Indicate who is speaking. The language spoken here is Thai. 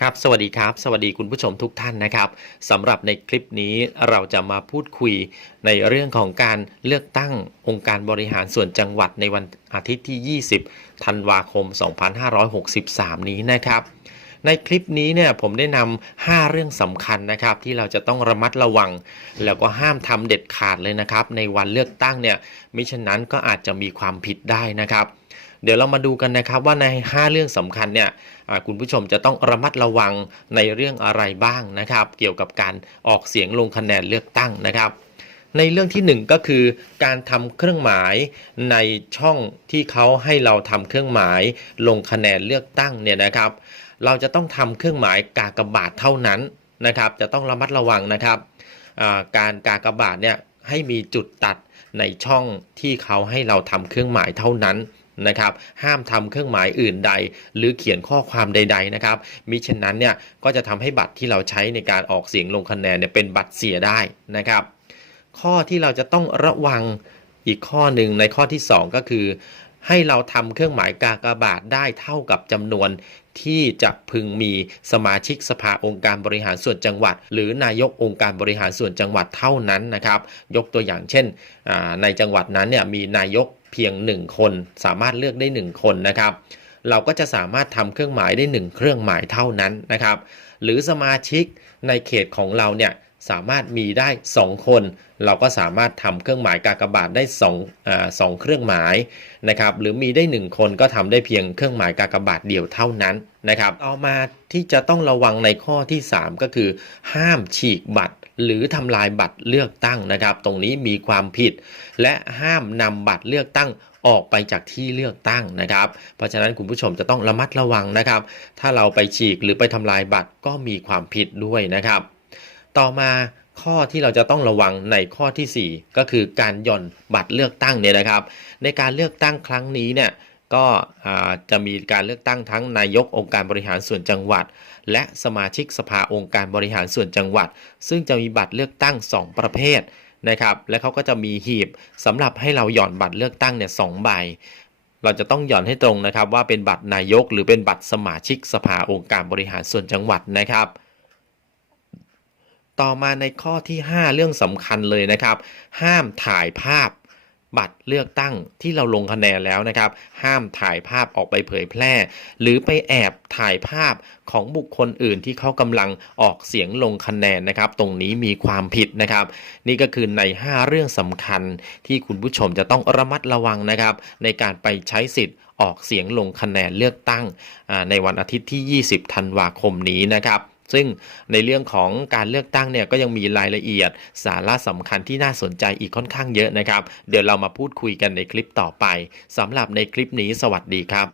Speaker 1: ครับสวัสดีครับ สวัสดีคุณผู้ชมทุกท่านนะครับสำหรับในคลิปนี้เราจะมาพูดคุยในเรื่องของการเลือกตั้งองค์การบริหารส่วนจังหวัดในวันอาทิตย์ที่ 20 ธันวาคม 2563 นี้นะครับ ในคลิปนี้เนี่ยผมได้นำ5เรื่องสำคัญนะครับ ที่เราจะต้องระมัดระวัง แล้วก็ห้ามทำเด็ดขาดเลยนะครับ ในวันเลือกตั้งเนี่ยมิฉะนั้นก็อาจจะมีความผิดได้นะครับเดี๋ยวเรามาดูกันนะครับว่าใน 5 เรื่องสำคัญเนี่ยคุณผู้ชมจะต้องระมัดระวังในเรื่องอะไรบ้างนะครับ เกี่ยวกับการออกเสียงลงคะแนนเลือกตั้งนะครับ ในเรื่องที่ 1 ก็คือการทำเครื่องหมายในช่องที่เขาให้เราทำเครื่องหมายลงคะแนนเลือกตั้งเนี่ยนะครับ เราจะต้องทำเครื่องหมายกากบาทเท่านั้นนะครับ จะต้องระมัดระวังนะครับการกากบาทเนี่ยให้มีจุดตัดในช่องที่เขาให้เราทำเครื่องหมายเท่านั้นนะครับ ห้ามทำเครื่องหมายอื่นใด หรือเขียนข้อความใด ๆนะครับมิฉะนั้นเนี่ยก็จะทำให้บัตรที่เราใช้ในการออกเสียงลงคะแนนเนี่ยเป็นบัตรเสียได้นะครับ ข้อที่เราจะต้องระวังอีกข้อหนึ่งในข้อที่ 2 ก็คือ ให้เราทำเครื่องหมายกากบาทได้เท่ากับจำนวนที่จะพึงมีสมาชิกสภาองค์การบริหารส่วนจังหวัด หรือนายกองค์การบริหารส่วนจังหวัดเท่านั้นนะครับ ยกตัวอย่างเช่น ในจังหวัดนั้นเนี่ยมีนายกเพียง 1 คน สามารถเลือกได้ 1 คนนะครับ เราก็จะสามารถทำเครื่องหมายได้ 1 เครื่องหมายเท่านั้นนะครับ หรือสมาชิกในเขตของเราเนี่ย สามารถมีได้ 2 คน เราก็สามารถทำเครื่องหมายกากบาทได้2อ่าสองเครื่องหมายนะครับหรือมีได้ 1 คนก็ทำได้เพียงเครื่องหมายกากบาทเดียวเท่านั้นนะครับเอามาที่จะต้องระวังในข้อที่ 3 ก็คือ ห้ามฉีกบัตรหรือทำลายบัตรเลือกตั้งนะครับ ตรงนี้มีความผิด และห้ามนำบัตรเลือกตั้งออกไปจากที่เลือกตั้งนะครับ เพราะฉะนั้นคุณผู้ชมจะต้องระมัดระวังนะครับ ถ้าเราไปฉีกหรือไปทำลายบัตรก็มีความผิดด้วยนะครับ ต่อมาข้อที่เราจะต้องระวังในข้อทีสี่ 4 ก็คือการหย่อนบัตรเลือกตั้งเนี่ยนะครับ ในการเลือกตั้งครั้งนี้เนี่ยก็จะมีการเลือกตั้งทั้งนายกองค์การบริหารส่วนจังหวัด และสมาชิกสภาองค์การบริหารส่วนจังหวัด ซึ่งจะมีบัตรเลือกตั้ง 2 ประเภทนะครับและเขาก็จะมีหีบสำหรับให้เราหย่อนบัตรเลือกตั้งเนี่ยสองใบเราจะต้องหย่อนให้ตรงนะครับว่าเป็นบัตรนายกหรือเป็นบัตรสมาชิกสภาองค์การบริหารส่วนจังหวัดนะครับ ต่อมาในข้อที่ 5 เรื่องสำคัญเลยนะครับ ห้ามถ่ายภาพบัตรเลือกตั้งที่เราลงคะแนนแล้วนะครับ ห้ามถ่ายภาพออกไปเผยแพร่ หรือไปแอบถ่ายภาพของบุคคลอื่นที่เขากำลังออกเสียงลงคะแนนนะครับ ตรงนี้มีความผิดนะครับ นี่ก็คือใน 5 เรื่องสำคัญที่คุณผู้ชมจะต้องระมัดระวังนะครับ ในการไปใช้สิทธิ์ออกเสียงลงคะแนนเลือกตั้งในวันอาทิตย์ที่ 20 ธันวาคมนี้นะครับ ซึ่งในเรื่องของการเลือกตั้งเนี่ยก็ยังมีรายละเอียด สาระสำคัญที่น่าสนใจอีกค่อนข้างเยอะนะครับ เดี๋ยวเรามาพูดคุยกันในคลิปต่อไปสำหรับในคลิปนี้สวัสดีครับ